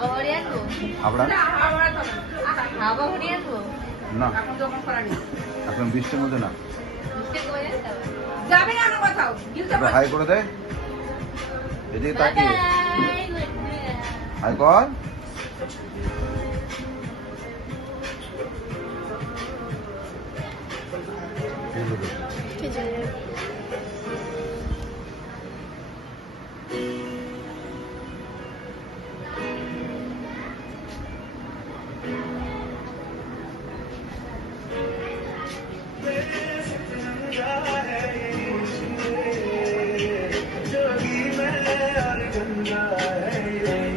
হাওয়া ভরে আনবো? হাবড়া হাওয়া ভরে আনবো? না, এখন বৃষ্টির মধ্যে না। বুঝতে করে যেতে হবে। যাবে না কোথাও একটু হাই করে দে, এদিকে তাকিয়ে Bye-bye, good night. হাই কর। जोगी मैं और गंगा है